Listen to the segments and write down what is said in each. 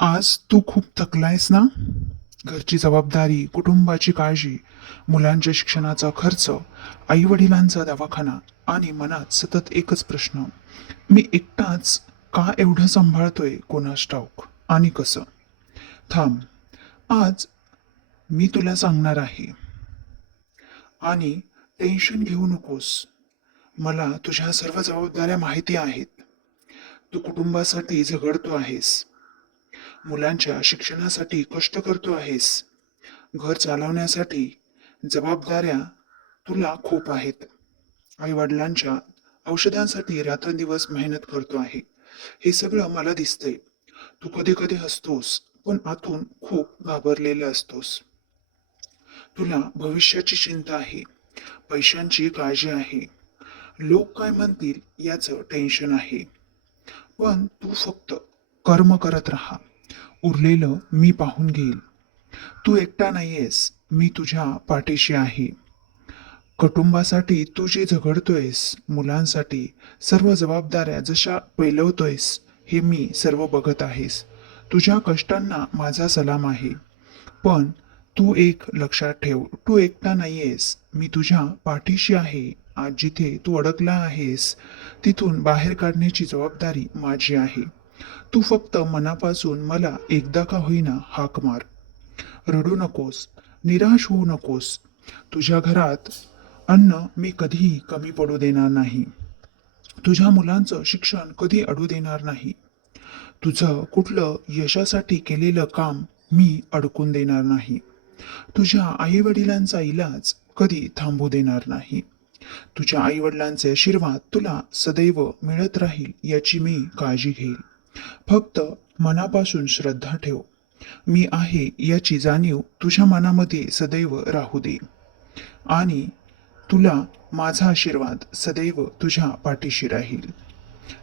आज तू खूप थकलायस ना? घरची जबाबदारी, कुटुंबाची काळजी, मुलांच्या शिक्षणाचा खर्च, आई-वडिलांचा दवाखाना आणि मनात सतत एकच प्रश्न. मी एकटाच का एवढं सांभाळतोय कोणास ठाऊक? आणि कसं? थांब, आज मी तुला सांगणार आहे. आणि टेन्शन घेऊ नकोस. मला तुझ्या सर्व जबाबदाऱ्या माहिती आहेत. तू कुटुंबासाठी झगडतो आहेस. मुलांच्या शिक्षणासाठी कष्ट करतो आहेस. घर चालवण्यासाठी जबाबदाऱ्या तुला खूप आहेत. आई वडिलांच्या औषधांसाठी रात्रंदिवस मेहनत करतो आहे. हे सगळं मला दिसतंय. तू कधी कधी हसतोस, पण आतून खूप घाबरलेला असतोस. तुला भविष्याची चिंता आहे, पैशांची काळजी आहे, लोक काय म्हणतील याचं टेन्शन आहे. पण तू फक्त कर्म करत राहा. उरलेलं मी पाहून घेईल. तू एकटा नाहीयेस. मी तुझ्या पाठीशी आहे. कुटुंबासाठी तू जे झगडतोयस, मुलांसाठी सर्व जबाबदाऱ्या जशा पेलवतोयस, हे मी सर्व बघत आहेस. तुझ्या कष्टांना माझा सलाम आहे. पण तू एक लक्षात ठेव, तू एकटा नाहीयेस. मी तुझ्या पाठीशी आहे. आज जिथे तू अडकला आहेस, तिथून बाहेर काढण्याची जबाबदारी माझी आहे. तू फक्त मनापासून मला एकदा का होईना हाक मार. रडू नकोस, निराश होऊ नकोस. तुझ्या घरात अन्न मी कधीही कमी पडू देणार नाही. तुझ्या मुलांचं शिक्षण कधी अडू देणार नाही. तुझं कुठलं यशासाठी केलेलं काम मी अडकून देणार नाही. तुझ्या आईवडिलांचा इलाज कधी थांबू देणार नाही. तुझ्या आईवडिलांचे आशीर्वाद तुला सदैव मिळत राहील याची मी काळजी घेईल. फक्त मनापासून श्रद्धा ठेव. मी आहे याची जाणीव तुझ्या मनामध्ये सदैव राहू दे. आणि तुला माझा आशीर्वाद सदैव तुझ्या पाठीशी राहील.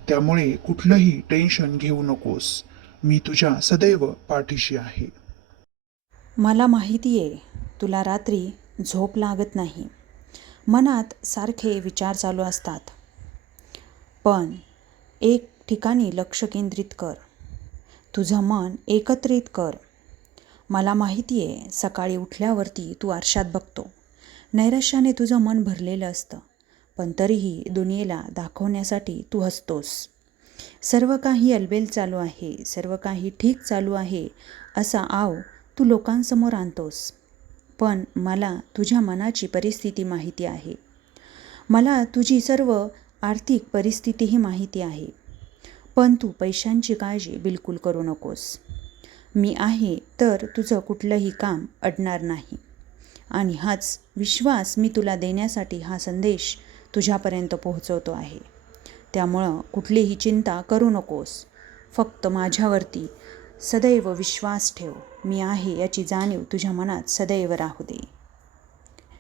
त्यामुळे कुठलंही टेन्शन घेऊ नकोस. मी तुझ्या सदैव पाठीशी आहे. मला माहिती आहे तुला रात्री झोप लागत नाही. मनात सारखे विचार चालू असतात. पण एक ठिकाणी लक्ष केंद्रित कर. तुझं मन एकत्रित कर. मला माहिती आहे सकाळी उठल्यावरती तू आरशात बघतो. नैराश्याने तुझं मन भरलेलं असतं. पण तरीही दुनियेला दाखवण्यासाठी तू हसतोस. सर्व काही अलबेल चालू आहे, सर्व काही ठीक चालू आहे असा आव तू लोकांसमोर आणतोस. पण मला तुझ्या मनाची परिस्थिती माहिती आहे. मला तुझी सर्व आर्थिक परिस्थितीही माहिती आहे. पण तू पैशांची काळजी बिलकुल करू नकोस. मी आहे तर तुझं कुठलंही काम अडणार नाही. आणि हाच विश्वास मी तुला देण्यासाठी हा संदेश तुझ्यापर्यंत पोहोचवतो आहे. त्यामुळं कुठलीही चिंता करू नकोस. फक्त माझ्यावरती सदैव विश्वास ठेव. मी आहे याची जाणीव तुझ्या मनात सदैव राहू दे.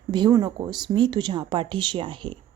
भिवू नकोस, मी तुझ्या पाठीशी आहे.